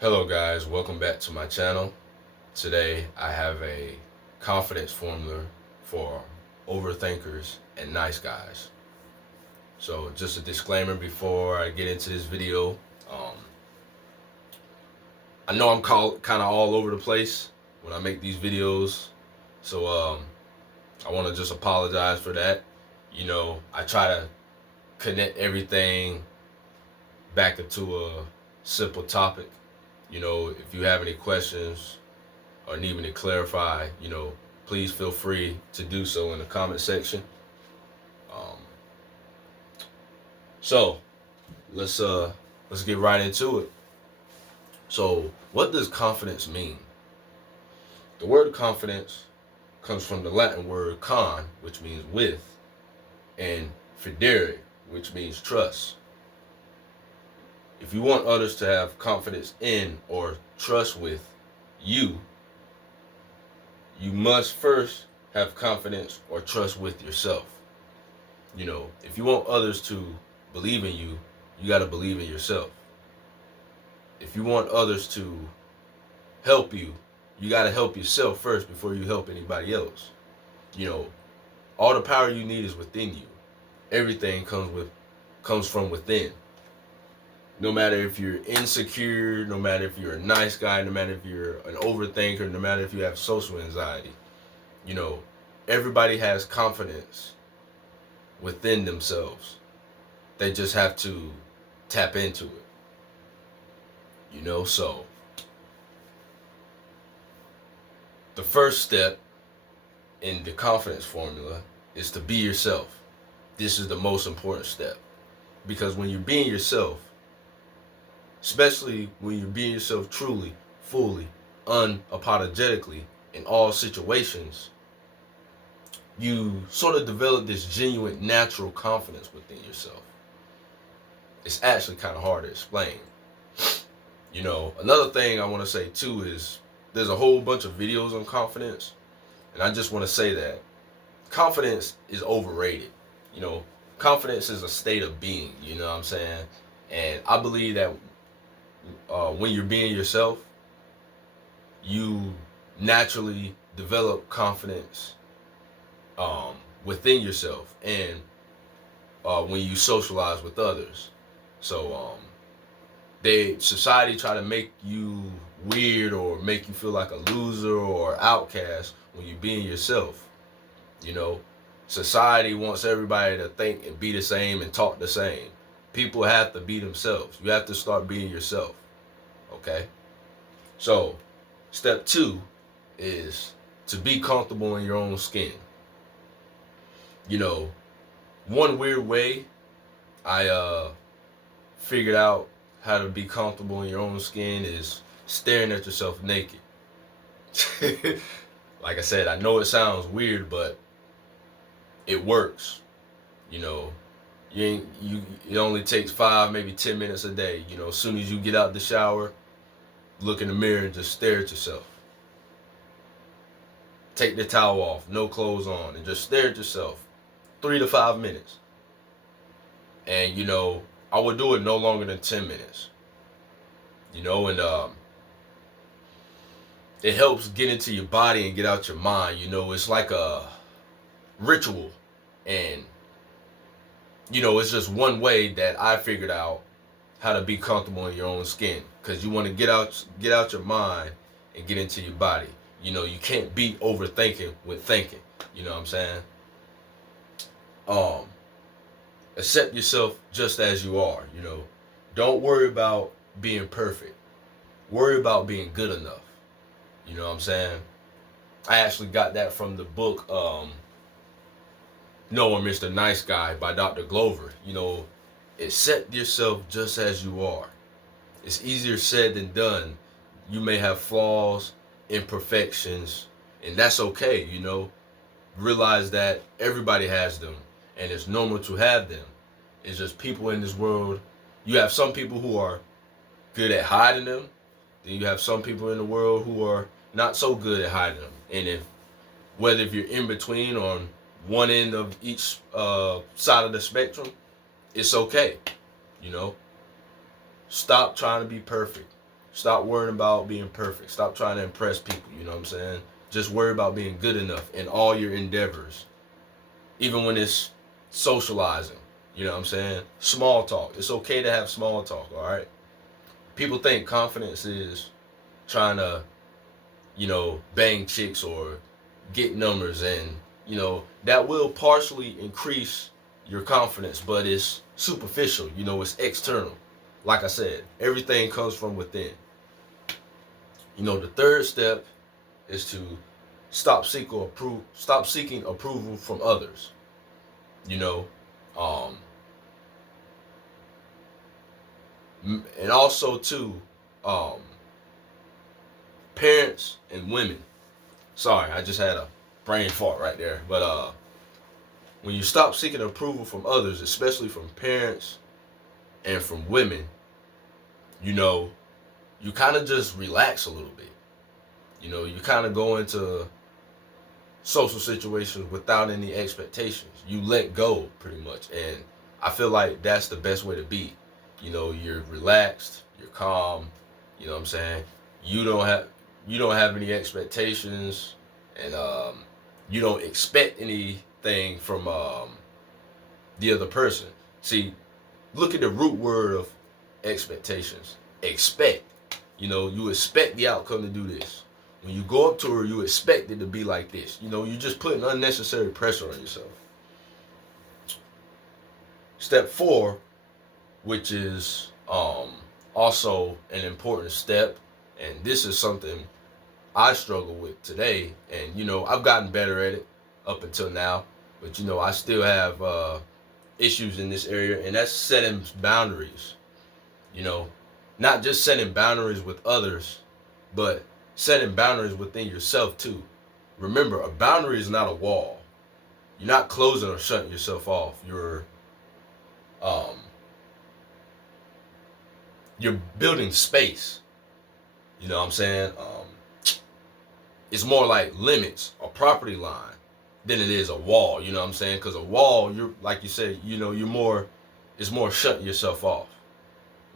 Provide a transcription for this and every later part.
Hello guys, welcome back to my channel. Today I have a confidence formula for overthinkers and nice guys. So just a disclaimer before I get into this video. Um, I know I'm kind of all over the place when I make these videos. So I want to just apologize for that. I try to connect everything back into a simple topic. If you have any questions or need me to clarify, please feel free to do so in the comment section. Um, so let's get right into it. So, what does confidence mean? The word confidence comes from the Latin word con, which means with, and fidere, which means trust. If you want others to have confidence in or trust with you, you must first have confidence or trust with yourself. If you want others to believe in you, you got to believe in yourself. If you want others to help you, you got to help yourself first before you help anybody else. You know, all the power you need is within you. Everything comes from within. No matter if you're insecure, no matter if you're a nice guy, no matter if you're an overthinker, no matter if you have social anxiety, you know, everybody has confidence within themselves. They just have to tap into it. So the first step in the confidence formula is to be yourself. This is the most important step. Because when you're being yourself, especially when you're being yourself truly, fully, unapologetically in all situations, you sort of develop this genuine, natural confidence within yourself. It's actually kind of hard to explain. Another thing I want to say too is there's a whole bunch of videos on confidence, and I just want to say that confidence is overrated. You know, confidence is a state of being, you know what I'm saying? And I believe that when you're being yourself, you naturally develop confidence within yourself and when you socialize with others. So society try to make you weird or make you feel like a loser or outcast when you're being yourself. You know, society wants everybody to think and be the same and talk the same. People have to be themselves. You have to start being yourself. Okay? So, step 2 is to be comfortable in your own skin. One weird way I figured out how to be comfortable in your own skin is staring at yourself naked. Like I said, I know it sounds weird, but it works. You know, it only takes 5, maybe 10 minutes a day. As soon as you get out the shower, look in the mirror and just stare at yourself. Take the towel off, no clothes on, and just stare at yourself 3 to 5 minutes. And I would do it no longer than 10 minutes. And it helps get into your body and get out your mind. It's like a ritual. And it's just one way that I figured out how to be comfortable in your own skin, because you want to get out your mind and get into your body. You can't beat overthinking with thinking. You know what I'm saying? Accept yourself just as you are. Don't worry about being perfect. Worry about being good enough. You know what I'm saying? I actually got that from the book Noah, Mr. Nice Guy by Dr. Glover. Accept yourself just as you are. It's easier said than done. You may have flaws, imperfections, and that's okay. Realize that everybody has them, and it's normal to have them. It's just people in this world. You have some people who are good at hiding them. Then you have some people in the world who are not so good at hiding them. And if you're in between on one end of each side of the spectrum, it's okay. Stop trying to be perfect. Stop worrying about being perfect. Stop trying to impress people. You know what I'm saying? Just worry about being good enough in all your endeavors, even when it's socializing. You know what I'm saying? Small talk. It's okay to have small talk. All right. People think confidence is trying to, bang chicks or get numbers, and that will partially increase your confidence, but it's superficial. It's external. Like I said, everything comes from within. The third step is to stop seeking approval from others. You know, um, and also too, um, parents and women. Sorry, I just had a brain fart right there. But when you stop seeking approval from others, especially from parents and from women, you kind of just relax a little bit. You kind of go into social situations without any expectations. You let go pretty much. And I feel like that's the best way to be. You're relaxed, you're calm, you know what I'm saying? You don't have any expectations, and you don't expect anything from the other person. See, look at the root word of expectations. Expect. You expect the outcome to do this. When you go up to her, you expect it to be like this. You're just putting unnecessary pressure on yourself. Step 4, which is also an important step, and this is something I struggle with today, and I've gotten better at it up until now, but I still have issues in this area, and that's setting boundaries. Not just setting boundaries with others, but setting boundaries within yourself too. Remember, a boundary is not a wall. You're not closing or shutting yourself off. You're building space. You know what I'm saying? It's more like limits, a property line, than it is a wall. You know what I'm saying? Because a wall, you're like you said, it's more shutting yourself off.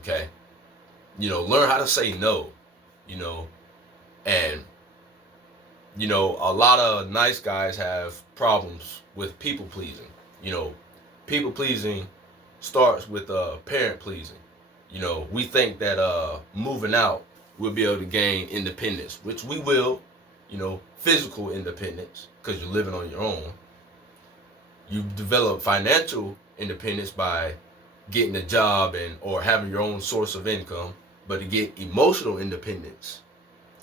Okay? Learn how to say no. And a lot of nice guys have problems with people pleasing. People pleasing starts with parent pleasing. We think that moving out we'll be able to gain independence, which we will. Physical independence because you're living on your own. You develop financial independence by getting a job or having your own source of income. But to get emotional independence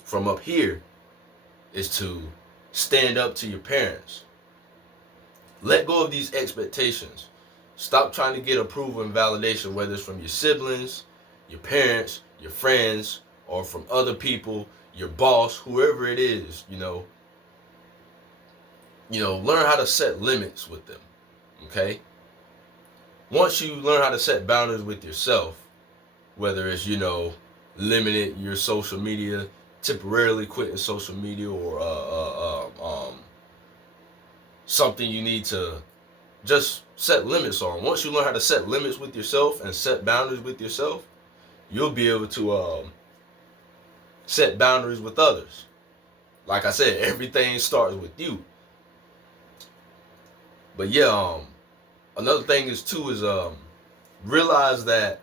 from up here is to stand up to your parents. Let go of these expectations. Stop trying to get approval and validation, whether it's from your siblings, your parents, your friends, or from other people, your boss, whoever it is. Learn how to set limits with them. Okay? Once you learn how to set boundaries with yourself, whether it's, limiting your social media, temporarily quitting social media, or something you need to just set limits on. Once you learn how to set limits with yourself and set boundaries with yourself, you'll be able to set boundaries with others. Like I said, everything starts with you. But yeah, another thing is realize that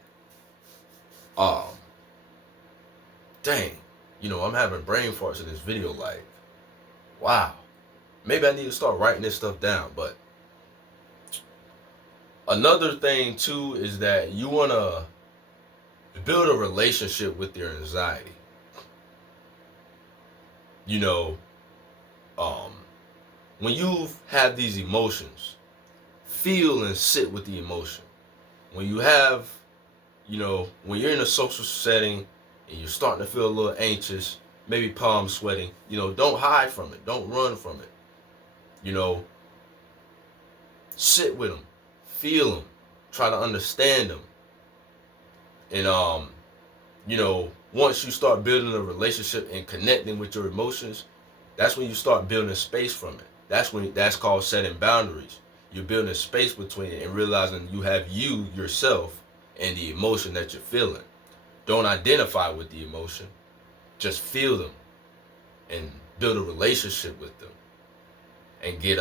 dang, I'm having brain farts in this video. Like, wow, maybe I need to start writing this stuff down. But another thing too is that you want to build a relationship with your anxiety. When you have these emotions, feel and sit with the emotion. When you have, when you're in a social setting and you're starting to feel a little anxious, maybe palm sweating, don't hide from it. Don't run from it. Sit with them, feel them, try to understand them. And, once you start building a relationship and connecting with your emotions, that's when you start building space from it. That's called setting boundaries. You're building space between it and realizing you have you, yourself, and the emotion that you're feeling. Don't identify with the emotion. Just feel them and build a relationship with them and get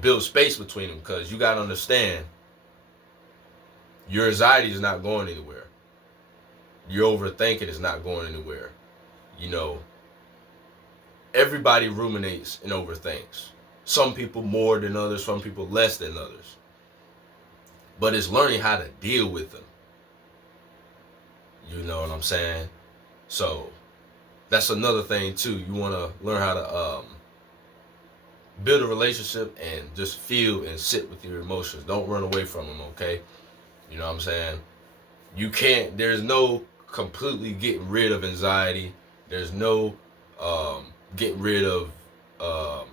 build space between them, because you gotta understand your anxiety is not going anywhere. Your overthinking is not going anywhere. You know, everybody ruminates and overthinks. Some people more than others, some people less than others. But it's learning how to deal with them. You know what I'm saying? So that's another thing too. You want to learn how to build a relationship and just feel and sit with your emotions. Don't run away from them, okay? You know what I'm saying? You can't, there's no completely getting rid of anxiety. There's no getting rid of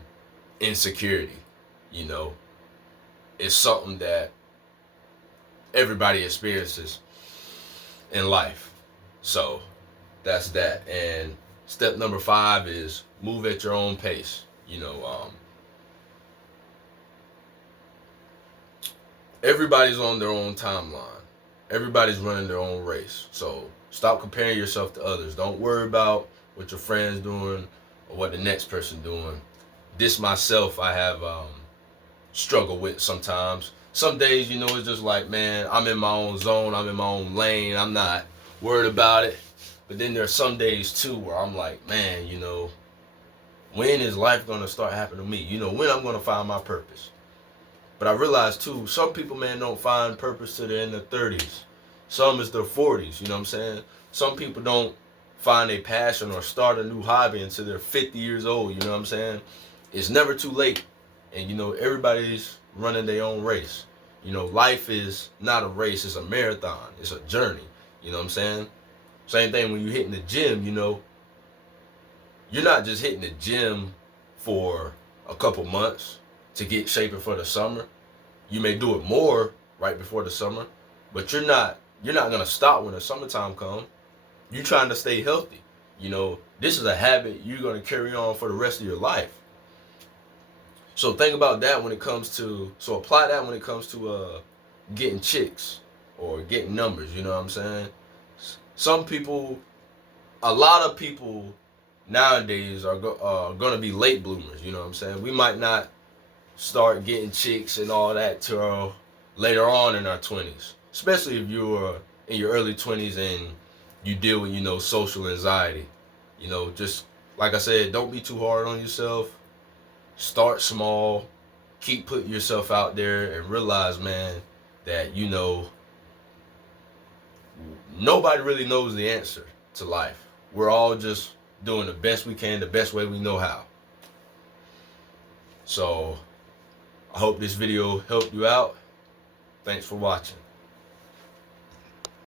insecurity. You know, it's something that everybody experiences in life. So that's that. And step number 5 is move at your own pace. You know, everybody's on their own timeline. Everybody's running their own race. So stop comparing yourself to others. Don't worry about what your friend's doing or what the next person doing. This myself, I have struggled with sometimes. Some days, you know, it's just like, man, I'm in my own zone. I'm in my own lane. I'm not worried about it. But then there's some days too where I'm like, man, you know, when is life gonna start happening to me? You know, when I'm gonna find my purpose? But I realize too, some people, man, don't find purpose till they're in their 30s. Some is their 40s, you know what I'm saying? Some people don't find a passion or start a new hobby until they're 50 years old, you know what I'm saying? It's never too late. And, you know, everybody's running their own race. You know, life is not a race, it's a marathon. It's a journey, you know what I'm saying? Same thing when you're hitting the gym, you know, you're not just hitting the gym for a couple months to get shaping for the summer. You may do it more right before the summer, but you're not gonna stop when the summertime comes. You're trying to stay healthy. You know, this is a habit you're gonna carry on for the rest of your life. So think about that when it comes to, so apply that when it comes to getting chicks or getting numbers, you know what I'm saying? Some people, a lot of people nowadays are going to be late bloomers, you know what I'm saying? We might not start getting chicks and all that till later on in our 20s, especially if you're in your early 20s and you deal with, you know, social anxiety. You know, just like I said, don't be too hard on yourself. Start small, keep putting yourself out there, and realize, man, that, you know, nobody really knows the answer to life. We're all just doing the best we can, the best way we know how. So I hope this video helped you out. Thanks for watching.